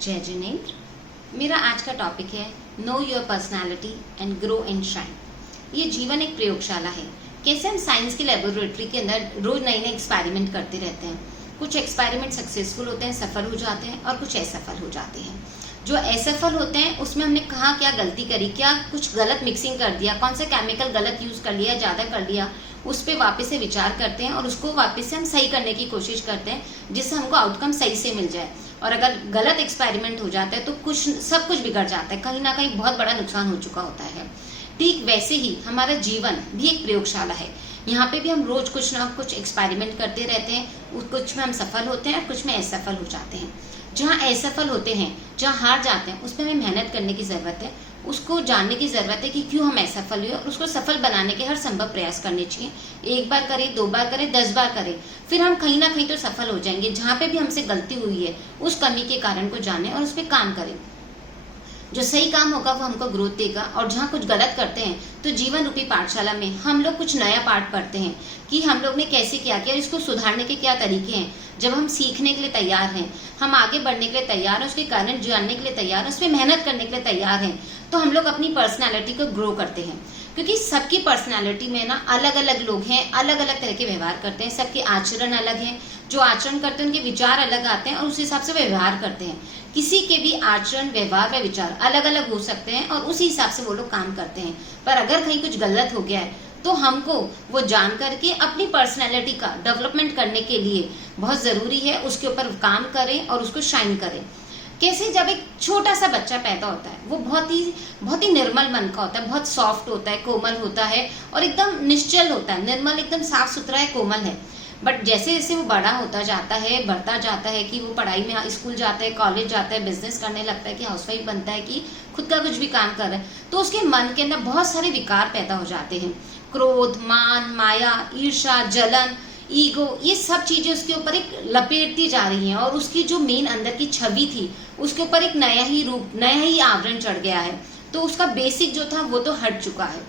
जय जिनेंद्र। मेरा आज का टॉपिक है know your personality and grow and shine. ये जीवन एक प्रयोगशाला है। कैसे हम साइंस की लेबोरेटरी के अंदर रोज नए नए एक्सपेरिमेंट करते रहते हैं। कुछ एक्सपेरिमेंट सक्सेसफुल होते हैं, सफल हो जाते हैं, और कुछ असफल हो जाते हैं। जो असफल होते हैं उसमें हमने कहाँ क्या गलती करी, क्या कुछ गलत मिक्सिंग कर दिया, कौन सा केमिकल गलत यूज कर लिया, ज्यादा कर लिया, उस पर वापस से विचार करते हैं और उसको वापस से हम सही करने की कोशिश करते हैं जिससे हमको आउटकम सही से मिल जाए। और अगर गलत एक्सपेरिमेंट हो जाता है तो सब कुछ बिगड़ जाता है, कहीं ना कहीं बहुत बड़ा नुकसान हो चुका होता है। ठीक वैसे ही हमारा जीवन भी एक प्रयोगशाला है। यहाँ पे भी हम रोज कुछ ना कुछ एक्सपेरिमेंट करते रहते हैं। कुछ में हम सफल होते हैं और कुछ में असफल हो जाते हैं। जहाँ असफल होते हैं, जहाँ हार जाते हैं, उसमें हमें मेहनत करने की जरूरत है। उसको जानने की जरूरत है कि क्यों हम असफल हुए और उसको सफल बनाने के हर संभव प्रयास करने चाहिए। एक बार करें, 2 बार करें, 10 बार करें, फिर हम कहीं ना कहीं तो सफल हो जाएंगे। जहाँ पे भी हमसे गलती हुई है उस कमी के कारण को जाने और उस पर काम करें। जो सही काम होगा वो हमको ग्रोथ देगा। और जहाँ कुछ गलत करते हैं तो जीवन रूपी पाठशाला में हम लोग कुछ नया पाठ पढ़ते हैं कि हम लोग ने कैसे क्या किया, इसको सुधारने के क्या तरीके हैं। जब हम सीखने के लिए तैयार हैं, हम आगे बढ़ने के लिए तैयार हैं, उसके कारण जानने के लिए तैयार हैं, उस पर मेहनत करने के लिए तैयार हैं, तो हम लोग अपनी पर्सनैलिटी को ग्रो करते हैं। क्योंकि सबकी पर्सनैलिटी में ना अलग अलग लोग हैं, अलग अलग तरह के व्यवहार करते हैं। सबके आचरण अलग हैं। जो आचरण करते हैं उनके विचार अलग आते हैं और उस हिसाब से व्यवहार करते हैं। किसी के भी आचरण, व्यवहार व विचार अलग अलग हो सकते हैं और उसी हिसाब से वो लोग काम करते हैं। पर अगर कहीं कुछ गलत हो गया है तो हमको वो जान करके अपनी पर्सनैलिटी का डेवलपमेंट करने के लिए बहुत जरूरी है उसके ऊपर काम करें और उसको शाइन करें। कैसे, जब एक छोटा सा बच्चा पैदा होता है वो बहुत ही निर्मल मन का होता है, बहुत सॉफ्ट होता है, कोमल होता है और एकदम निश्चल होता है, निर्मल, एकदम साफ सुथरा है, कोमल है। बट जैसे जैसे वो बड़ा होता जाता है, बढ़ता जाता है कि वो पढ़ाई में, स्कूल जाता है, कॉलेज जाता है, बिजनेस करने लगता है, कि हाउसवाइफ बनता है, कि खुद का कुछ भी काम कर रहा है, तो उसके मन के अंदर बहुत सारे विकार पैदा हो जाते हैं। क्रोध, मान, माया, ईर्ष्या, जलन, ईगो, ये सब चीजें उसके ऊपर एक लपेटती जा रही हैं और उसकी जो मेन अंदर की छवि थी उसके ऊपर एक नया ही रूप, नया ही आवरण चढ़ गया है। तो उसका बेसिक जो था वो तो हट चुका है।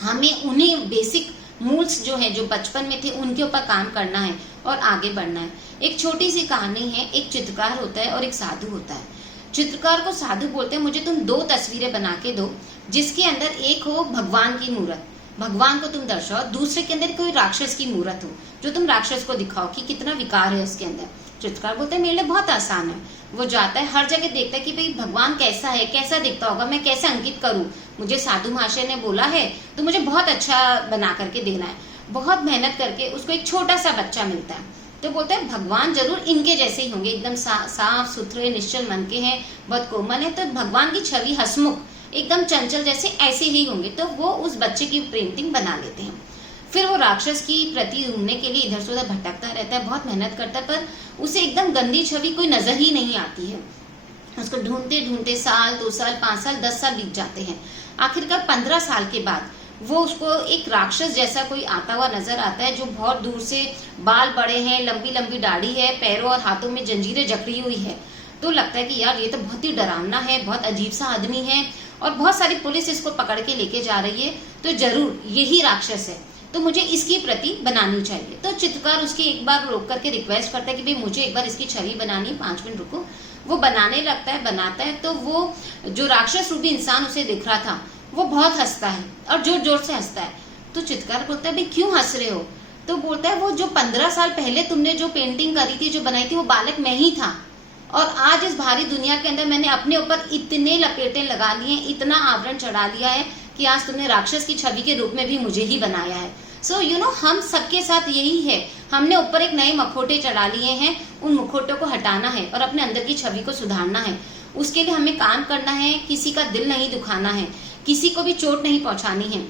हमें उन्हीं बेसिक मूल्स जो है, जो बचपन में थे, उनके ऊपर काम करना है और आगे बढ़ना है। एक छोटी सी कहानी है। एक चित्रकार होता है और एक साधु होता है। चित्रकार को साधु बोलते हैं, मुझे तुम 2 तस्वीरें बना के दो जिसके अंदर एक हो भगवान की मूर्त, भगवान को तुम दर्शाओ, दूसरे के अंदर कोई राक्षस की मूर्त हो जो तुम राक्षस को दिखाओ कि कितना विकार है उसके अंदर। चित्रकार बोलते हैं मेरे लिए बहुत आसान है। वो जाता है, हर जगह देखता है कि भाई भगवान कैसा है, कैसा दिखता होगा, मैं कैसे अंकित करूं। मुझे साधु महाशय ने बोला है तो मुझे बहुत अच्छा बना करके देना है। बहुत मेहनत करके उसको एक छोटा सा बच्चा मिलता है तो बोलता है भगवान जरूर इनके जैसे ही होंगे, एकदम साफ सुथरे, निश्चल मन के हैं, बहुत कोमल है, तो भगवान की छवि हंसमुख, एकदम चंचल जैसे ऐसे ही होंगे। तो वो उस बच्चे की पेंटिंग बना लेते हैं। फिर वो राक्षस की प्रति ढूंढने के लिए इधर से उधर भटकता रहता है, बहुत मेहनत करता है, पर उसे एकदम गंदी छवि कोई नजर ही नहीं आती है। उसको ढूंढते ढूंढते साल, 2 साल, 5 साल, 10 साल बीत जाते हैं। आखिरकार 15 साल के बाद वो उसको एक राक्षस जैसा कोई आता हुआ नजर आता है, जो बहुत दूर से, बाल बड़े हैं, लंबी लंबी दाढ़ी है, पैरों और हाथों में जंजीरें जकड़ी हुई है। तो लगता है कि यार ये तो बहुत ही डरावना है, बहुत अजीब सा आदमी है और बहुत सारी पुलिस इसको पकड़ के लेके जा रही है, तो जरूर यही राक्षस है, तो मुझे इसकी प्रति बनानी चाहिए। तो चित्रकार उसकी एक बार रोक करके रिक्वेस्ट करता है कि भाई मुझे एक बार इसकी छवि बनानी है, 5 मिनट रुको। वो बनाने लगता है, बनाता है, तो वो जो राक्षस रूपी इंसान उसे दिख रहा था वो बहुत हंसता है और जोर जोर से हंसता है। तो चित्रकार बोलता है भाई क्यों हंस रहे हो? तो बोलता है वो जो 15 साल पहले तुमने जो पेंटिंग करी थी, जो बनाई थी, वो बालक मैं ही था और आज इस भारी दुनिया के अंदर मैंने अपने ऊपर इतने लपेटे लगा लिए, इतना आवरण चढ़ा लिया है कि आज तुमने राक्षस की छवि के रूप में भी मुझे ही बनाया है। सो यू नो, हम सबके साथ यही है। हमने ऊपर एक नए मखोटे चढ़ा लिए हैं, उन मुखोटों को हटाना है और अपने अंदर की छवि को सुधारना है। उसके लिए हमें काम करना है, किसी का दिल नहीं दुखाना है, किसी को भी चोट नहीं पहुंचानी है,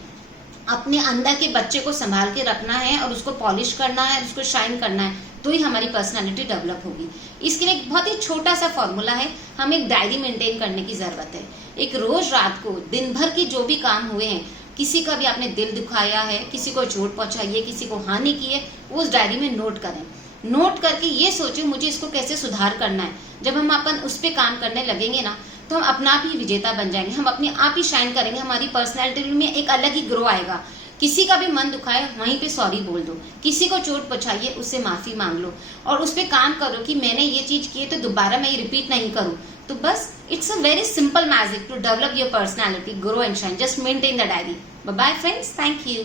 अपने अंदर के बच्चे को संभाल के रखना है और उसको पॉलिश करना है, उसको शाइन करना है, तो ही हमारी पर्सनालिटी डेवलप होगी। इसके लिए एक बहुत ही छोटा सा फॉर्मूला है, हमें एक डायरी मेंटेन करने की जरूरत है। एक रोज रात को दिन भर की जो भी काम हुए हैं, किसी का भी आपने दिल दुखाया है, किसी को चोट पहुंचाई है, किसी को हानि की है, वो उस डायरी में नोट करें। नोट करके ये सोचो मुझे इसको कैसे सुधार करना है। जब हम अपन उस पर काम करने लगेंगे ना तो हम अपना आप ही विजेता बन जाएंगे, हम अपने आप ही शाइन करेंगे, हमारी पर्सनैलिटी में एक अलग ही ग्रो आएगा। किसी का भी मन दुखाए वहीं पे सॉरी बोल दो, किसी को चोट पहुंचाइए उससे माफी मांग लो और उस पर काम करो कि मैंने ये चीज की है तो दोबारा मैं ये रिपीट नहीं करूं। तो बस it's a very simple magic to develop your personality, grow and shine. Just maintain the diary. Bye bye friends, thank you.